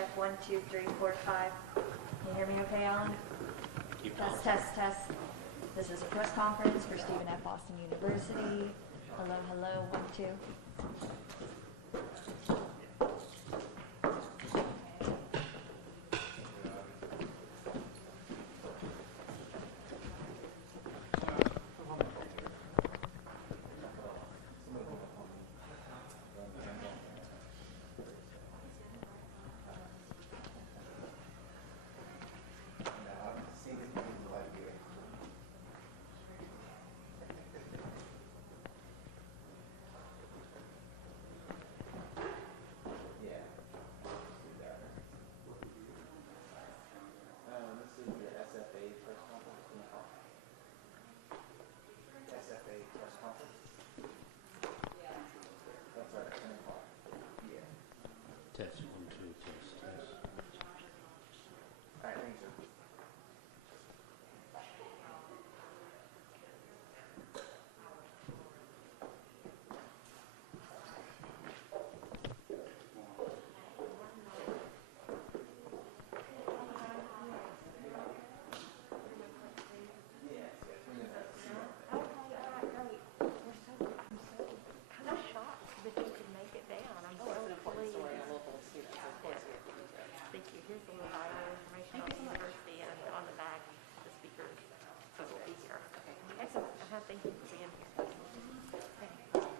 check 1, 2, 3, 4, 5. Can you hear me okay, Alan? Test, test, test. This is a press conference for Stephen F. Austin University. Hello, hello, 1, 2. This is the SFA press conference. SFA press conference. That's our 10 o'clock. Yeah. Test 1, 2, test, test. All right, thanks, sir. Thank you for being here.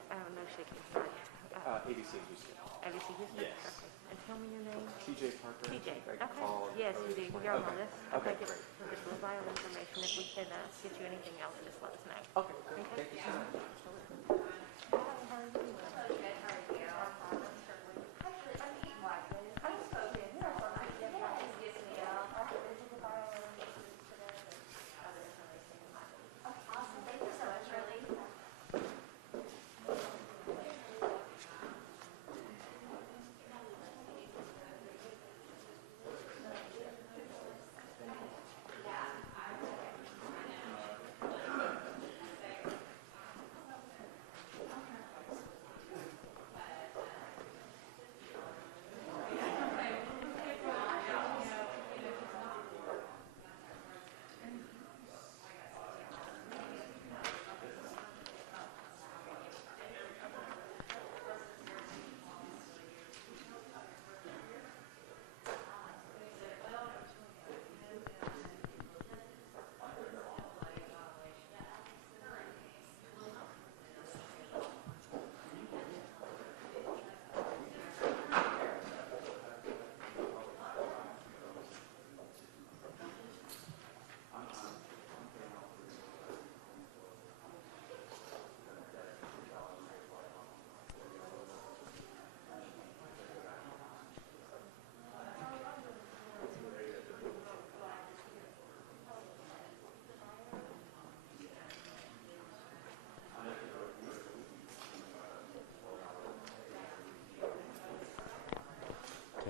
No shaking. ABC Houston. ABC Houston? Yes. Okay. And tell me your name. TJ Parker. TJ. Like Okay. call Yes, you do. You're on the list. Okay, Just great. a little vital information. If we can get you anything else, just let us know. Okay, great. Okay. Thank you so much. How are you?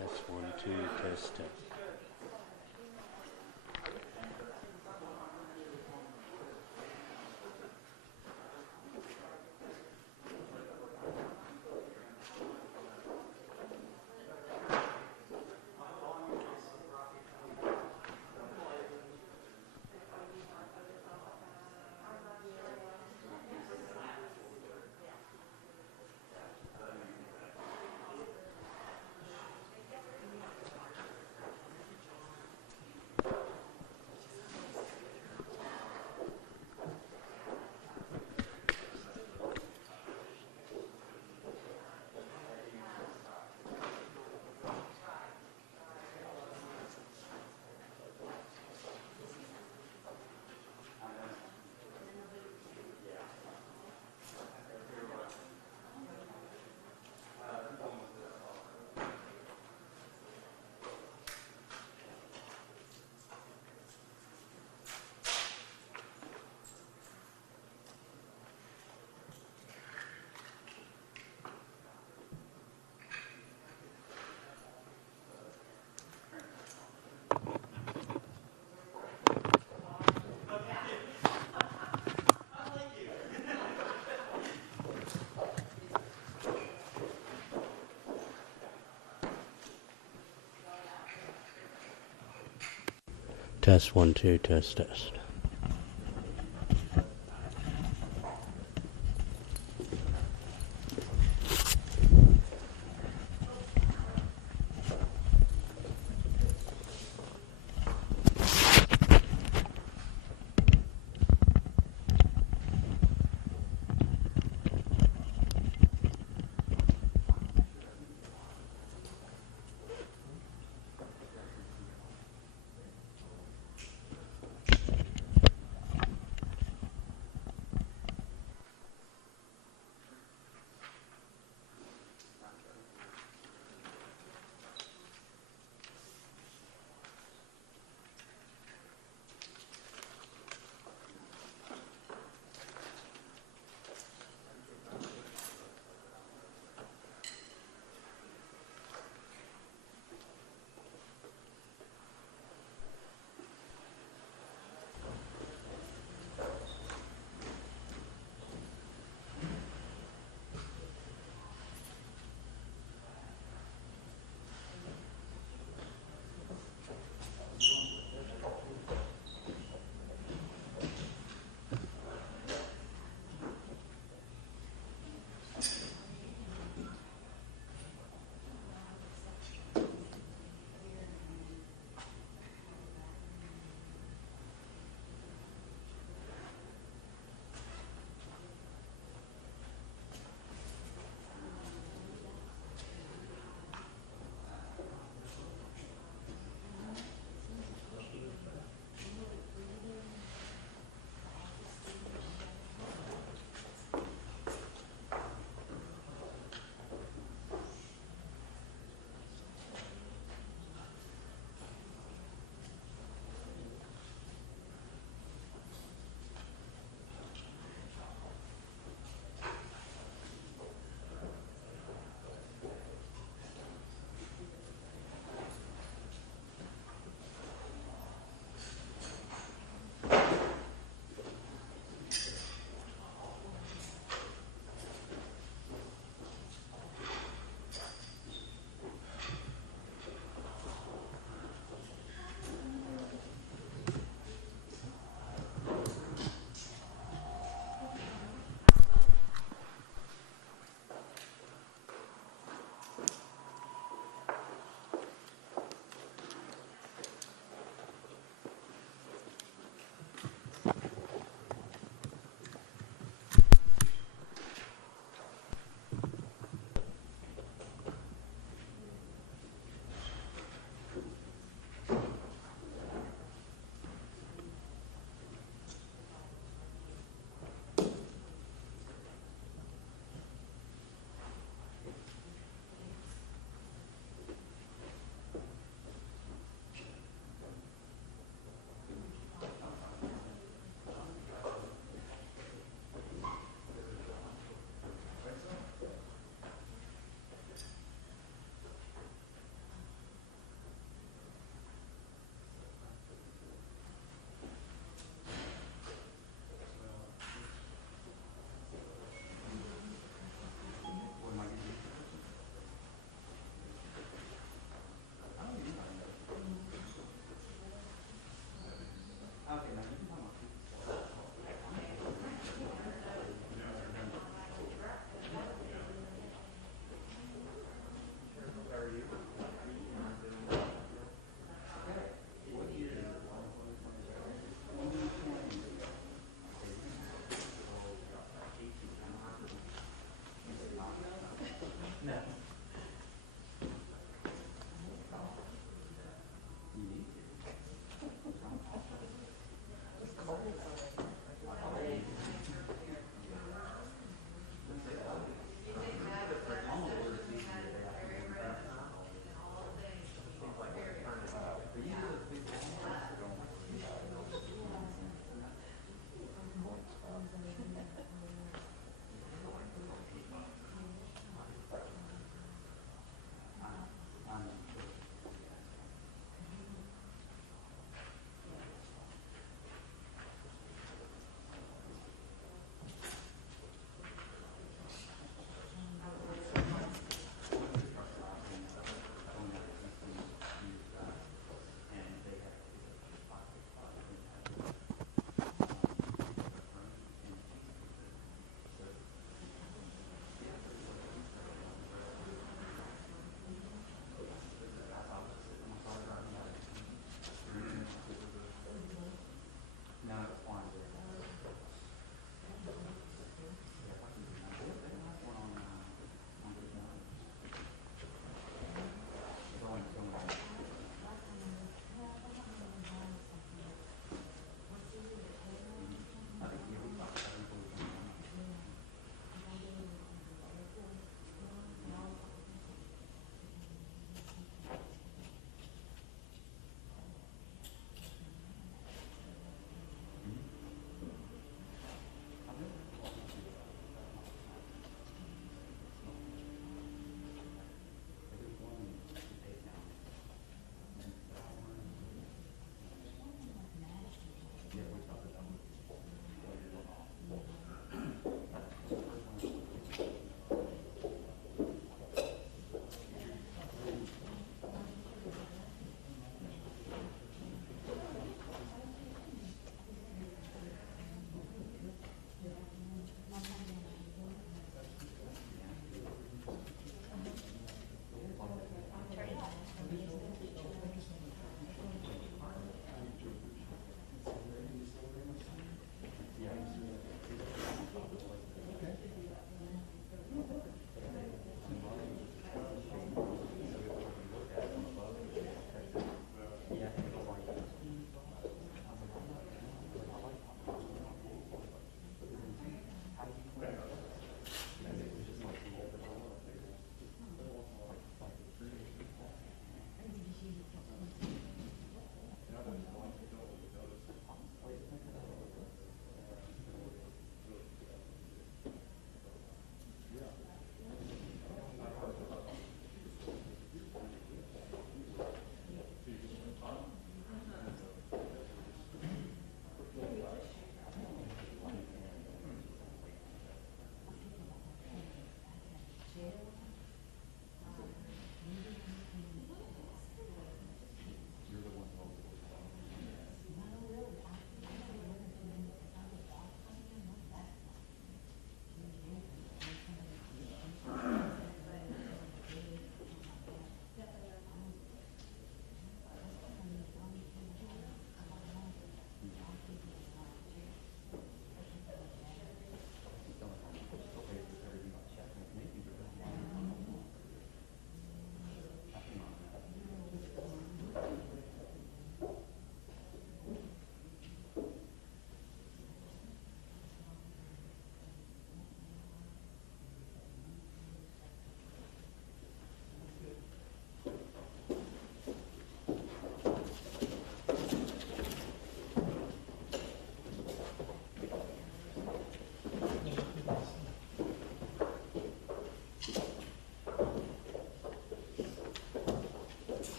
Test 1, 2, test, test. Test 1 2 test test.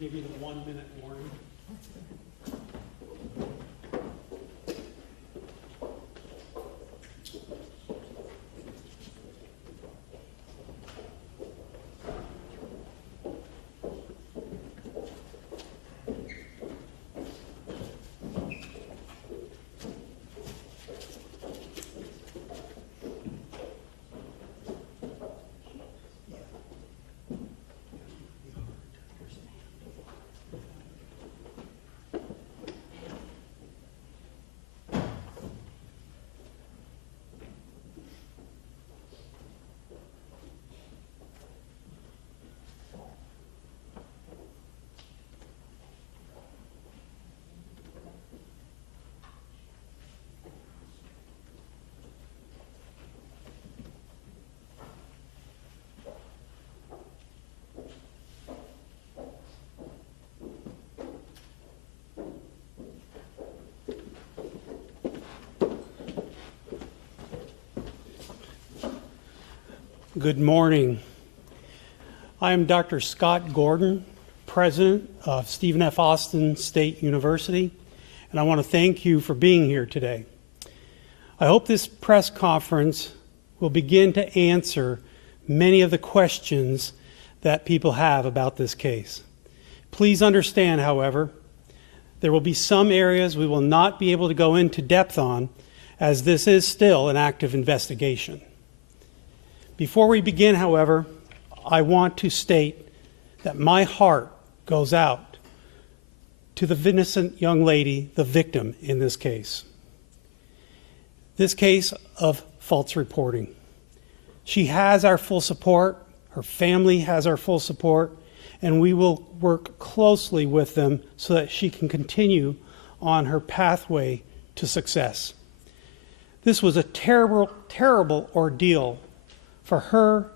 give you the 1 minute warning. Good morning. I am Dr. Scott Gordon, President of Stephen F. Austin State University, and I want to thank you for being here today. I hope this press conference will begin to answer many of the questions that people have about this case. Please understand, however, there will be some areas we will not be able to go into depth on, as this is still an active investigation. Before we begin, however, I want to state that my heart goes out to the innocent young lady, the victim in this case. This case of false reporting. She has our full support, her family has our full support, and we will work closely with them so that she can continue on her pathway to success. This was a terrible, terrible ordeal for her,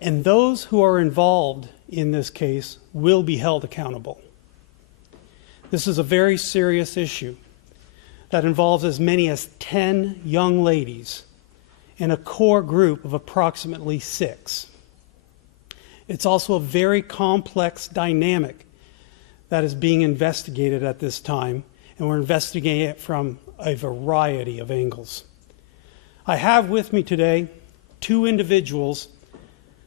and those who are involved in this case will be held accountable. This is a very serious issue that involves as many as 10 young ladies in a core group of approximately 6. It's also a very complex dynamic that is being investigated at this time, and we're investigating it from a variety of angles. I have with me today 2 individuals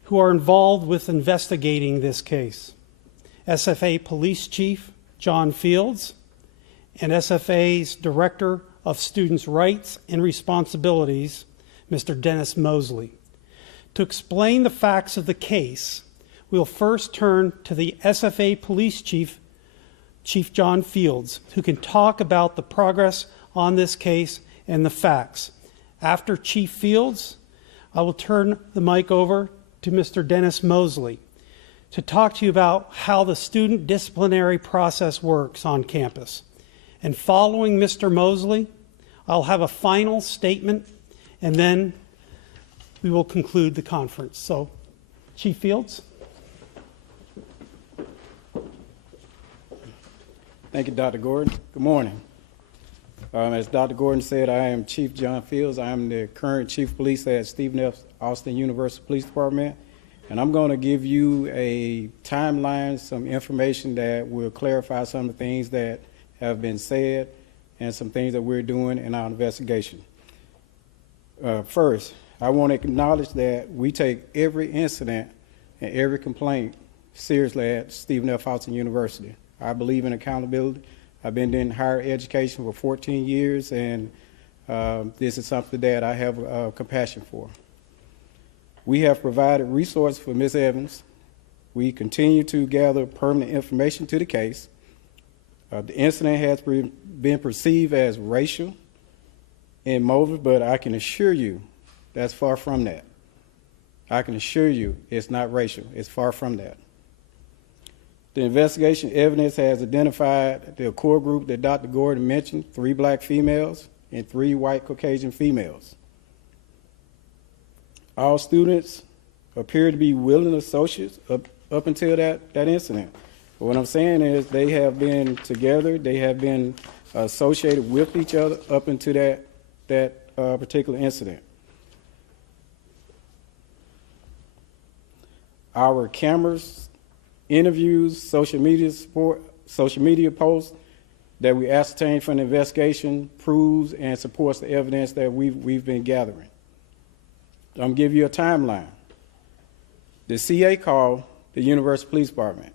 who are involved with investigating this case. SFA Police Chief John Fields and SFA's Director of Students' Rights and Responsibilities, Mr. Dennis Mosley. To explain the facts of the case, we'll first turn to the SFA Police Chief, Chief John Fields, who can talk about the progress on this case and the facts. After Chief Fields, I will turn the mic over to Mr. Dennis Mosley to talk to you about how the student disciplinary process works on campus. And following Mr. Mosley, I'll have a final statement, and then we will conclude the conference. So, Chief Fields. Thank you, Dr. Gordon. Good morning. As Dr. Gordon said, I am Chief John Fields. I am the current Chief of Police at Stephen F. Austin University Police Department. And I'm going to give you a timeline, some information that will clarify some of the things that have been said and some things that we're doing in our investigation. First, I want to acknowledge that we take every incident and every complaint seriously at Stephen F. Austin University. I believe in accountability. I've been in higher education for 14 years, and this is something that I have compassion for. We have provided resources for Ms. Evans. We continue to gather permanent information to the case. The incident has been perceived as racial in motive, but I can assure you that's far from that. I can assure you it's not racial. It's far from that. The investigation evidence has identified the core group that Dr. Gordon mentioned, 3 black females and 3 white Caucasian females. All students appear to be willing associates up until that incident. But what I'm saying is they have been together, they have been associated with each other up until that particular incident. Our cameras interviews, social media posts that we ascertained from the investigation proves and supports the evidence that we've been gathering. I'm going to give you a timeline. The CA called the University Police Department.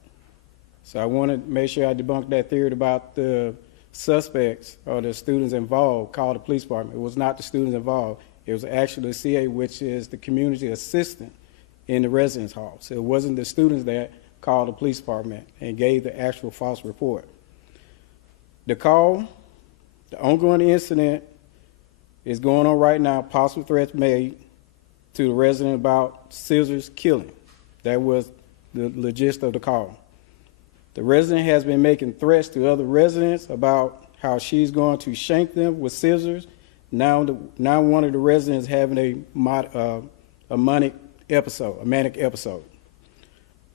So I want to make sure I debunk that theory about the suspects or the students involved called the police department. It was not the students involved. It was actually the CA, which is the community assistant in the residence hall. So it wasn't the students that called the police department and gave the actual false report. The call, the ongoing incident is going on right now, possible threats made to the resident about Scissors killing. That was the gist of the call. The resident has been making threats to other residents about how she's going to shank them with scissors. Now one of the residents having a manic episode.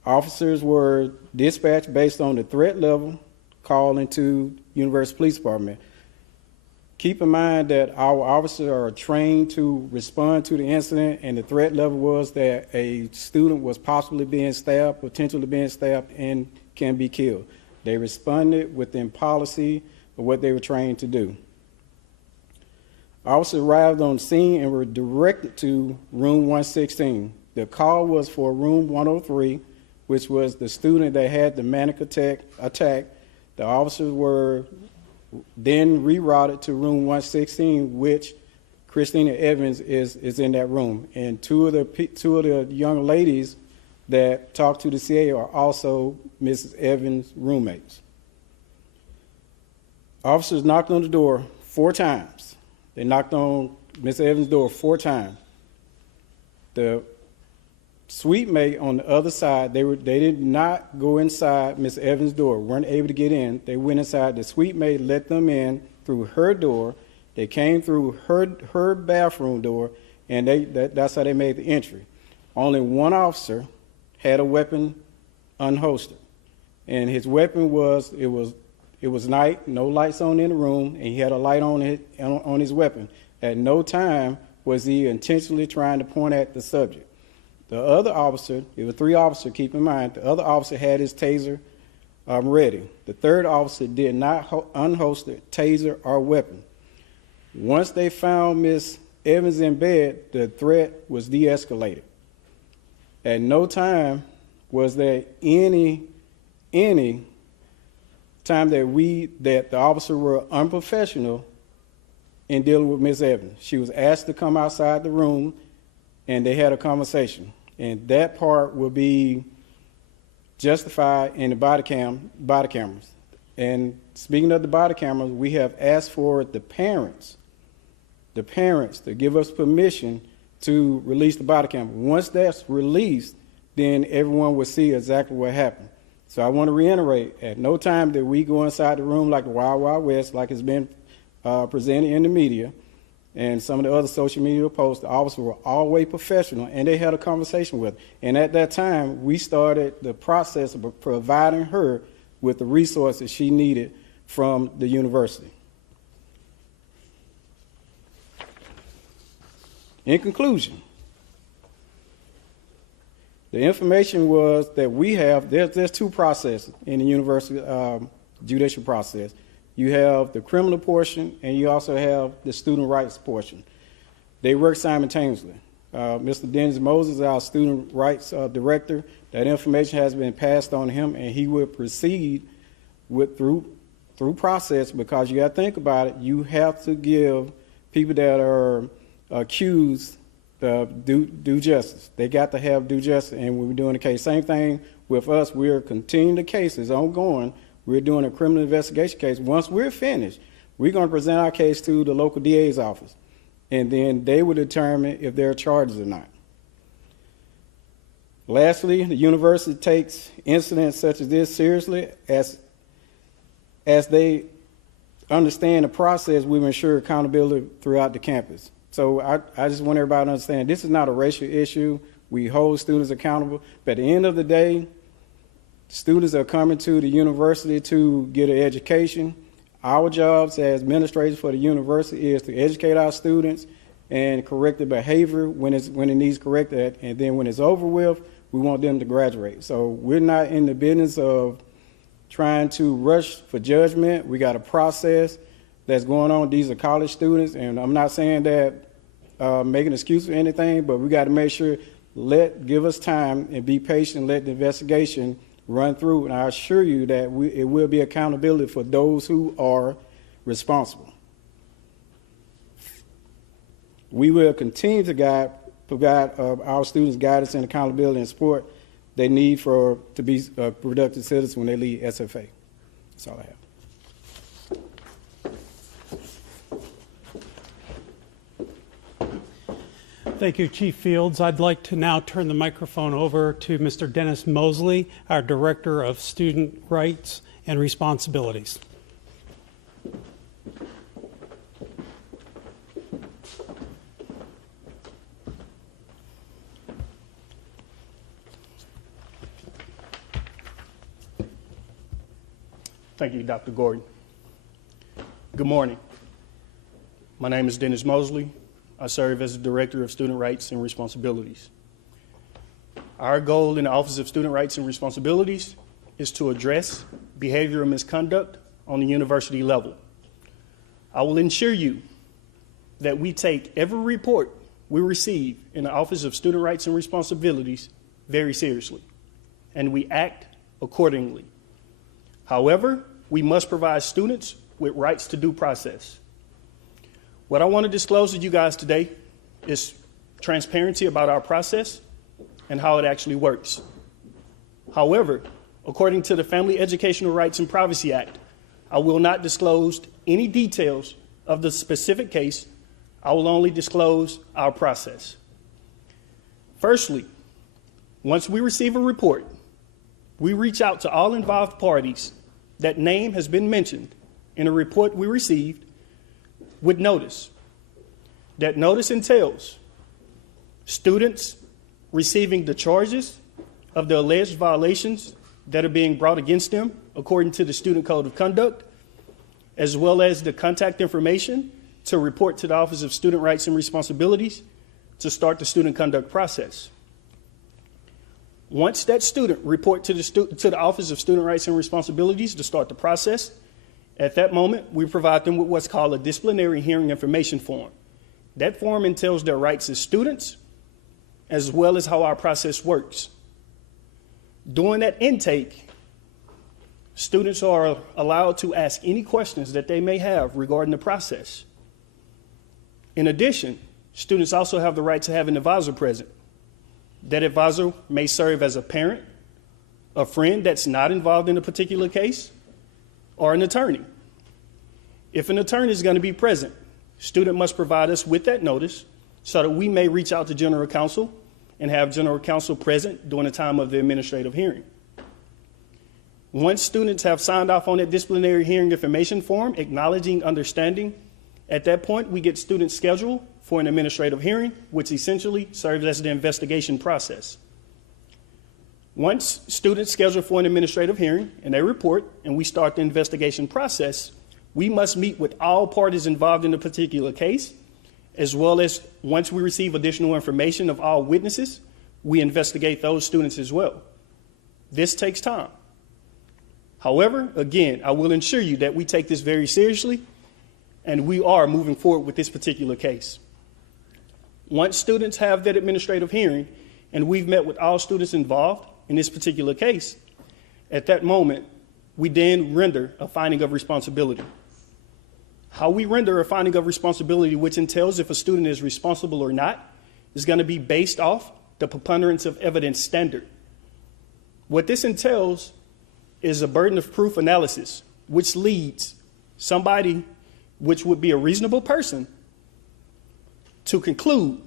Officers were dispatched based on the threat level called into University Police Department. Keep in mind that our officers are trained to respond to the incident, and the threat level was that a student was possibly being stabbed, potentially being stabbed, and can be killed. They responded within policy of what they were trained to do. Officers arrived on scene and were directed to room 116. The call was for room 103, which was the student that had the manic attack. The officers were then rerouted to room 116, which Christin Evans is in that room. And two of the young ladies that talked to the CA are also Mrs. Evans' roommates. Officers knocked on the door 4 times. They knocked on Miss Evans' door 4 times. The suite mate on the other side, they did not go inside Miss Evans' door, weren't able to get in. They went inside. The suite mate let them in through her door. They came through her bathroom door, and that's how they made the entry. Only one officer had a weapon unholstered, and his weapon was it was night, no lights on in the room, and he had a light on his weapon. At no time was he intentionally trying to point at the subject. The other officer, there were 3 officers, keep in mind, the other officer had his taser ready. The third officer did not unholster taser or weapon. Once they found Miss Evans in bed, the threat was de-escalated. At no time was there any time that the officer were unprofessional in dealing with Miss Evans. She was asked to come outside the room, and they had a conversation. And that part will be justified in the body cameras. And speaking of the body cameras, we have asked for the parents to give us permission to release the body camera. Once that's released, then everyone will see exactly what happened. So I want to reiterate, at no time did we go inside the room like the Wild Wild West, like it's been presented in the media and some of the other social media posts. The officers were always professional, and they had a conversation with her. And at that time, we started the process of providing her with the resources she needed from the university. In conclusion, the information was that we have, there's 2 processes in the university judicial process. You have the criminal portion, and you also have the student rights portion. They work simultaneously. Mr. Dennis Moses, our student rights director, that information has been passed on to him, and he will proceed through process, because you got to think about it. You have to give people that are accused due justice. They got to have due justice, and when we're doing the case, same thing with us. We're continuing the case. It's ongoing. We're doing a criminal investigation case. Once we're finished, we're going to present our case to the local DA's office, and then they will determine if there are charges or not. Lastly, the university takes incidents such as this seriously. As they understand the process, we will ensure accountability throughout the campus. So I just want everybody to understand this is not a racial issue. We hold students accountable. But at the end of the day, students are coming to the university to get an education. Our jobs as administrators for the university is to educate our students and correct the behavior when it needs corrected. And then when it's over with, We want them to graduate. So we're not in the business of trying to rush for judgment. We got a process that's going on. These are college students, and I'm not saying that make an excuse for anything, but we got to make sure, give us time and be patient, let the investigation run through. And I assure you that it will be accountability for those who are responsible. We will continue to provide our students guidance and accountability and support they need to be productive citizens when they leave SFA. That's all I have. Thank you, Chief Fields. I'd like to now turn the microphone over to Mr. Dennis Mosley, our Director of Student Rights and Responsibilities. Thank you, Dr. Gordon. Good morning. My name is Dennis Mosley. I serve as the Director of Student Rights and Responsibilities. Our goal in the Office of Student Rights and Responsibilities is to address behavioral misconduct on the university level. I will ensure you that we take every report we receive in the Office of Student Rights and Responsibilities very seriously, and we act accordingly. However, we must provide students with rights to due process. What I want to disclose to you guys today is transparency about our process and how it actually works. However, according to the Family Educational Rights and Privacy Act, I will not disclose any details of the specific case. I will only disclose our process. Firstly, once we receive a report, we reach out to all involved parties that name has been mentioned in a report we received with notice. That notice entails students receiving the charges of the alleged violations that are being brought against them according to the Student Code of Conduct, as well as the contact information to report to the Office of Student Rights and Responsibilities to start the student conduct process. Once that student report to the Office of Student Rights and Responsibilities to start the process, at that moment, we provide them with what's called a disciplinary hearing information form. That form entails their rights as students, as well as how our process works. During that intake, students are allowed to ask any questions that they may have regarding the process. In addition, students also have the right to have an advisor present. That advisor may serve as a parent, a friend that's not involved in a particular case, or an attorney. If an attorney is going to be present, student must provide us with that notice so that we may reach out to general counsel and have general counsel present during the time of the administrative hearing. Once students have signed off on that disciplinary hearing information form, acknowledging understanding, at that point we get students scheduled for an administrative hearing, which essentially serves as the investigation process. Once students schedule for an administrative hearing and they report and we start the investigation process, we must meet with all parties involved in the particular case, as well as once we receive additional information of all witnesses, we investigate those students as well. This takes time. However, again, I will ensure you that we take this very seriously and we are moving forward with this particular case. Once students have that administrative hearing and we've met with all students involved in this particular case, at that moment, we then render a finding of responsibility. How we render a finding of responsibility, which entails if a student is responsible or not, is going to be based off the preponderance of evidence standard. What this entails is a burden of proof analysis, which leads somebody, which would be a reasonable person, to conclude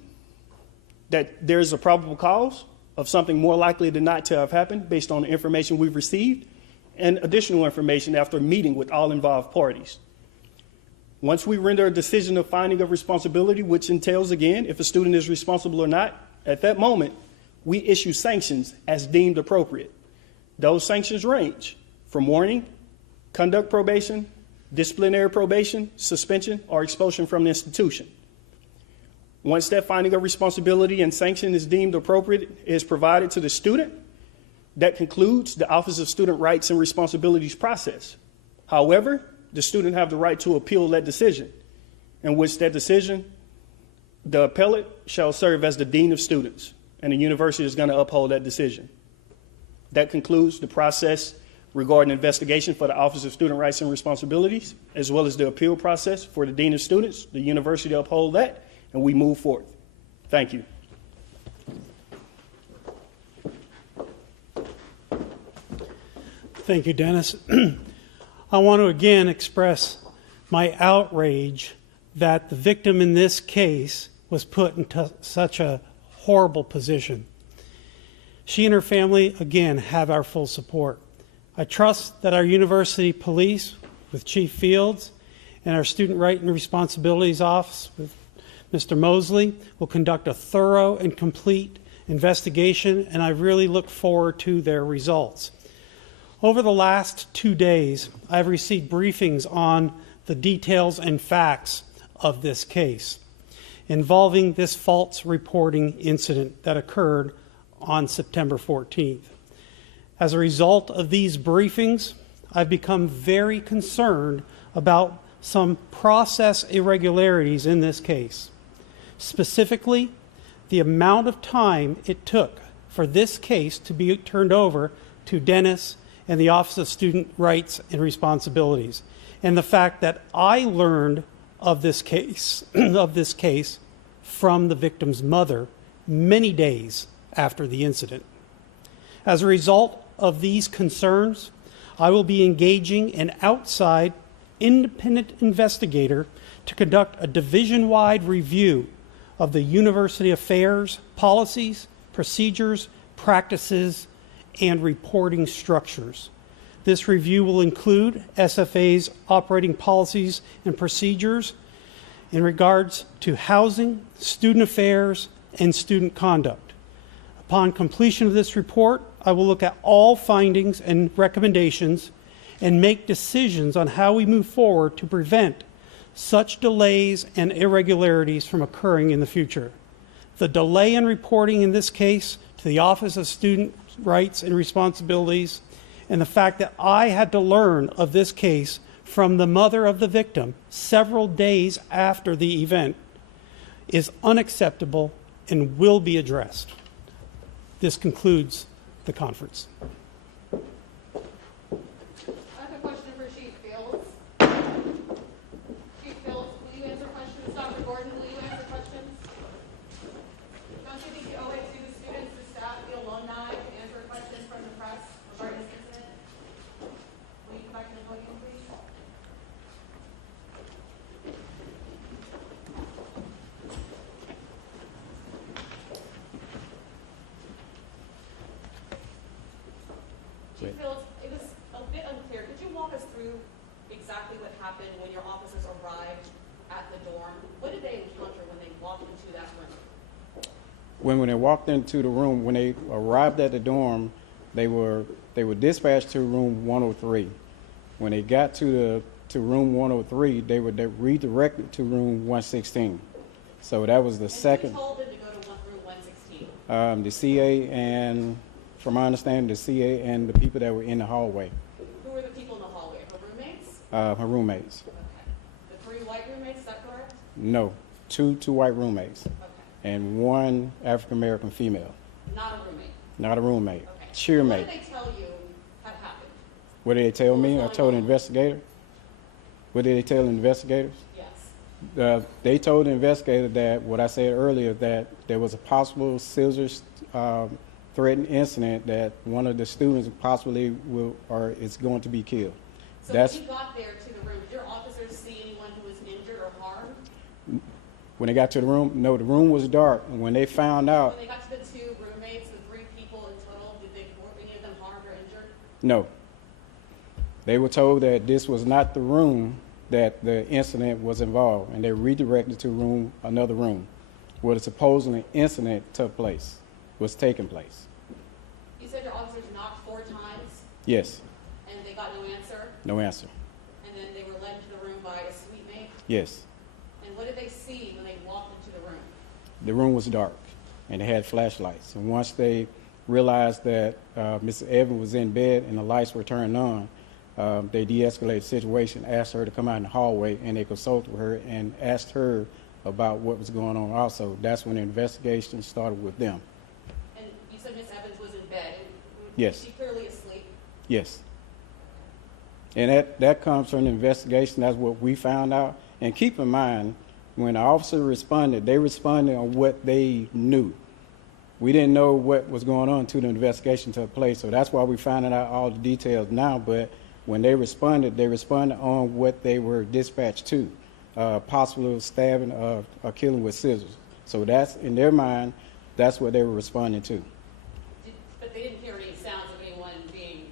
that there is a probable cause of something more likely than not to have happened based on the information we've received and additional information after meeting with all involved parties. Once we render a decision of finding of responsibility, which entails, again, if a student is responsible or not, at that moment, we issue sanctions as deemed appropriate. Those sanctions range from warning, conduct probation, disciplinary probation, suspension, or expulsion from the institution. Once that finding of responsibility and sanction is deemed appropriate, is provided to the student, that concludes the Office of Student Rights and Responsibilities process. However, the student have the right to appeal that decision, in which that decision, the appellate shall serve as the dean of students, and the university is going to uphold that decision. That concludes the process regarding investigation for the Office of Student Rights and Responsibilities, as well as the appeal process for the dean of students. The university uphold that, and we move forward. Thank you. Thank you, Dennis. I want to again express my outrage that the victim in this case was put into such a horrible position. She and her family, again, have our full support. I trust that our university police, with Chief Fields, and our Student Right and Responsibilities Office, with Mr. Mosley, will conduct a thorough and complete investigation, and I really look forward to their results. Over the last 2 days, I've received briefings on the details and facts of this case involving this false reporting incident that occurred on September 14th. As a result of these briefings, I've become very concerned about some process irregularities in this case. Specifically, the amount of time it took for this case to be turned over to Dennis and the Office of Student Rights and Responsibilities, and the fact that I learned of this case from the victim's mother many days after the incident. As a result of these concerns, I will be engaging an outside independent investigator to conduct a division-wide review of the university affairs, policies, procedures, practices, and reporting structures. This review will include SFA's operating policies and procedures in regards to housing, student affairs, and student conduct. Upon completion of this report, I will look at all findings and recommendations and make decisions on how we move forward to prevent such delays and irregularities from occurring in the future. The delay in reporting in this case to the Office of Student Rights and Responsibilities, and the fact that I had to learn of this case from the mother of the victim several days after the event, is unacceptable and will be addressed. This concludes the conference. I have a question for Chief Fields. Chief Fields, will you answer questions? Dr. Gordon, will you answer questions? Don't you think you owe it to the students, the staff, the alumni to answer questions from the press regarding this incident? Will you come back to the podium, please? Chief Fields, it was a bit unclear. Could you walk us through exactly what happened when your officers arrived at the dorm? What did they encounter when they walked into that room? When they walked into the room, when they arrived at the dorm, they were dispatched to room 103. When they got to room 103, they were redirected to room 116. So that was the second. Who told them to go to room 116? The CA and, from my understanding, the CA and the people that were in the hallway. Who were the people in the hallway? Her roommates? Her roommates. Okay. The 3 white roommates, is that correct? No, two white roommates, Okay. and 1 African American female. Not a roommate? Not a roommate, Okay. cheermate. What did they tell you had happened? What did they tell What was me? I going told the on? investigator. What did they tell the investigators? Yes. They told the investigator that what I said earlier, that there was a possible scissors threatened incident, that one of the students possibly is going to be killed. So That's when you got there to the room, did your officers see anyone who was injured or harmed? when they got to the room. No, the room was dark, and when they found out, When they got to the 2 roommates, the 3 people in total, were any of them harmed or injured? no. They were told that this was not the room that the incident was involved, and they redirected to another room, where the supposedly incident was taking place. You said your officers knocked 4 times Yes, and they got no answer, no answer. and then they were led into the room by a suite mate? Yes. And what did they see when they walked into the room? the room was dark, and they had flashlights. And once they realized that Mrs. Evans was in bed and the lights were turned on, they de-escalated the situation, asked her to come out in the hallway, and they consulted with her and asked her about what was going on also. That's when the investigation started with them. And you said Miss Evans was in bed. Yes. Was she clearly asleep? Yes. And that comes from the investigation. That's what we found out. And keep in mind, when the officer responded, they responded on what they knew. We didn't know what was going on until the investigation took place. So that's why we found out all the details now. But when they responded on what they were dispatched to, possible stabbing or killing with scissors. So that's, in their mind, that's what they were responding to. But they didn't hear any sounds of anyone being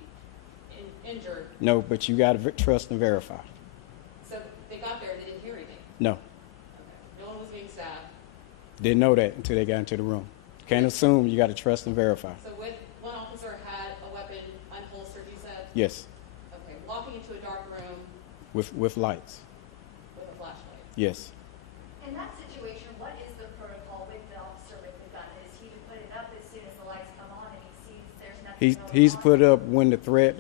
injured. No, but you got to trust and verify. So they got there and they didn't hear anything. No. Okay. No one was being stabbed. Didn't know that until they got into the room. Can't assume, you got to trust and verify. So one officer had a weapon unholstered, you said? Yes, Okay. Walking into a dark room with lights. with a flashlight. Yes. In that situation, what is the protocol with the officer with the gun? Is he to put it up as soon as the lights come on and he sees there's nothing going He's on? put up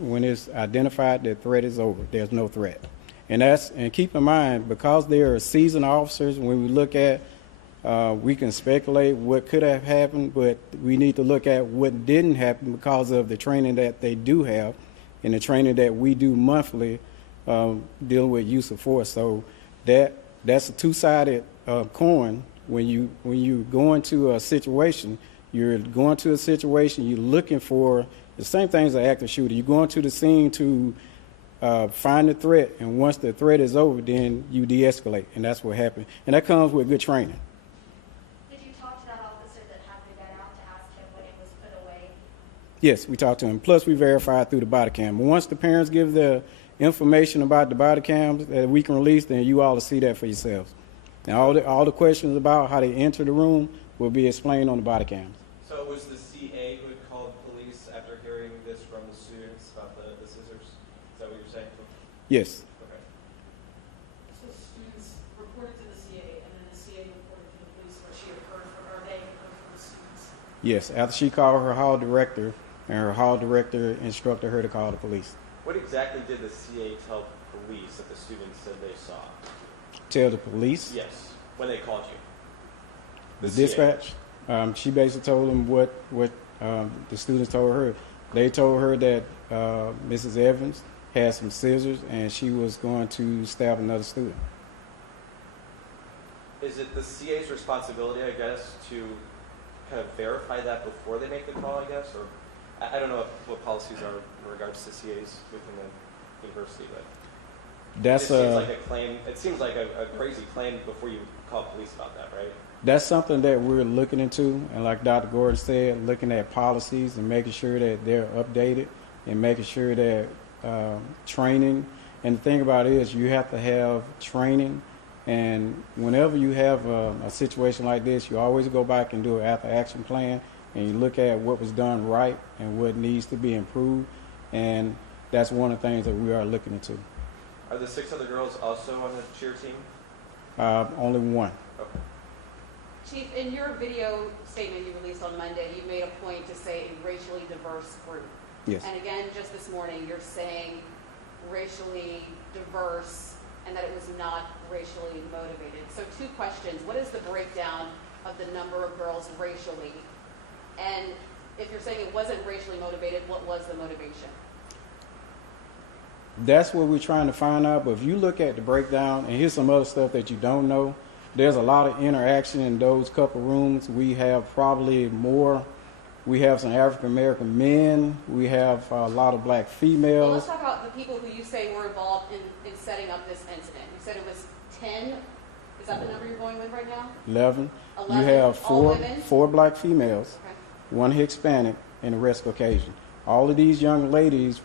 when it's identified that threat is over. There's no threat. And keep in mind, because they are seasoned officers, when we look at, we can speculate what could have happened, but we need to look at what didn't happen because of the training that they do have and the training that we do monthly dealing with use of force. So that's a two-sided coin. When you go into a situation, you're looking for the same thing as an active shooter. You go into the scene to find the threat, and once the threat is over, then you de-escalate, and that's what happened. And that comes with good training. Did you talk to that officer that had the gun out to ask him when it was put away? Yes, we talked to him. Plus, we verified through the body cam. Once the parents give the information about the body cams that we can release, then you all will see that for yourselves. And all the questions about how they enter the room will be explained on the body cams. So it was the CA who had called police after hearing this from the students about the scissors? Is that what you're saying? Yes. Okay. So students reported to the CA and then the CA reported to the police what she had heard from, or they had heard from the students. Yes, after she called her hall director, and her hall director instructed her to call the police. What exactly did the CA tell police that the students said they saw? Tell the police? Yes, when they called you. The CA. dispatch? She basically told them what the students told her. They told her that Mrs. Evans had some scissors and she was going to stab another student. Is it the CA's responsibility, I guess, to kind of verify that before they make the call, I guess? Or I don't know what policies are in regards to CAs within the university, but That's it seems like a claim. It seems like a crazy claim before you call police about that, right? That's something that we're looking into, and like Dr. Gordon said, looking at policies and making sure that they're updated and making sure that training. And the thing about it is you have to have training, and whenever you have a situation like this, you always go back and do an after-action plan, and you look at what was done right and what needs to be improved, and that's one of the things that we are looking into. Are the 6 other girls also on the cheer team? Only one. Okay. Chief, in your video statement you released on Monday, you made a point to say a racially diverse group. Yes. And again, just this morning, you're saying racially diverse and that it was not racially motivated. So 2 questions. What is the breakdown of the number of girls racially? And if you're saying it wasn't racially motivated, what was the motivation? That's what we're trying to find out. But if you look at the breakdown, and here's some other stuff that you don't know, there's a lot of interaction in those couple rooms. We have probably more. We have some African American men. We have a lot of black Well, females. let's talk about the people who you say were involved in setting up this incident. You said it was 10. Is that the number you're going with right now? 11. 11? You have All women? four black females, Okay. 1 Hispanic, and the rest Caucasian. All of these young ladies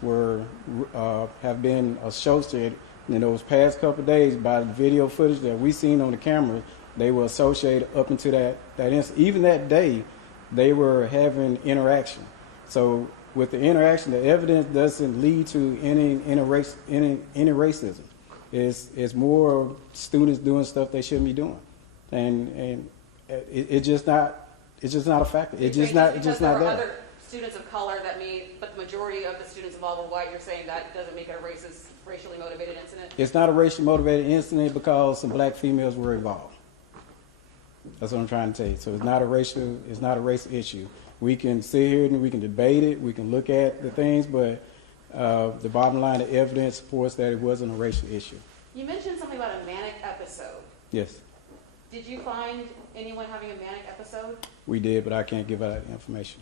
have been associated in those past couple of days by the video footage that we seen on the camera. They were associated up into that incident. Even that day, they were having interaction. So with the interaction, the evidence doesn't lead to any racism. It's more students doing stuff they shouldn't be doing. And It's just not a factor. It's just not Because there were there. other students of color but the majority of the students involved were white, you're saying that doesn't make it a racially motivated incident? It's not a racially motivated incident because some black females were involved. That's what I'm trying to tell you. So it's not a race issue. We can sit here and we can debate it, we can look at the things, but the bottom line, the evidence supports that it wasn't a racial issue. You mentioned something about a manic episode. Yes, Did you find anyone having a manic episode? we did, but I can't give out that information.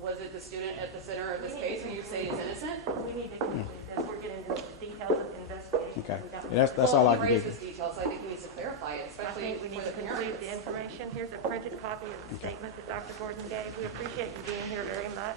Was it the student at the center of this case who you say is innocent? We need to complete this. We're getting into the details of the investigation. Okay, We don't- and that's all I can Well, he give raised you. this detail, so I think he needs to clarify it, I especially think we need for to the complete the parents. information. Here's a printed copy of the statement that Dr. Gordon gave. We appreciate you being here very much.